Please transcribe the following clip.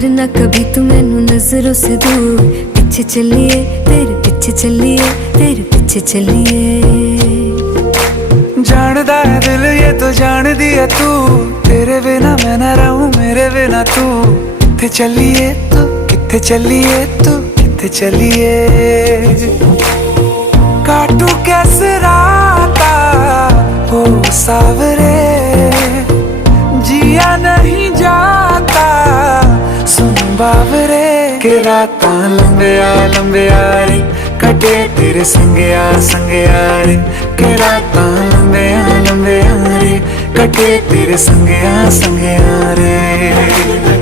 करना कभी तू मैनू नजरों से दूर। पीछे चलिए तेरे पीछे चलिए, तेरे पीछे चलिए। जानदा है दिल ये तो जान दिया तू, तेरे बिना मैं ना रहूं मेरे बिना तू। किथे चलिए तू, किथे चलिए तू, किथे चलिए। काटू कैसे राता हो सावरे, जिया नहीं जाता सुन बावरे। के रातां लंबिया लंबिया रे, कटे तेरे संगया संगया रे। के रातां लंबिया लंबिया रे, कटे तेरे संगया संगया रे।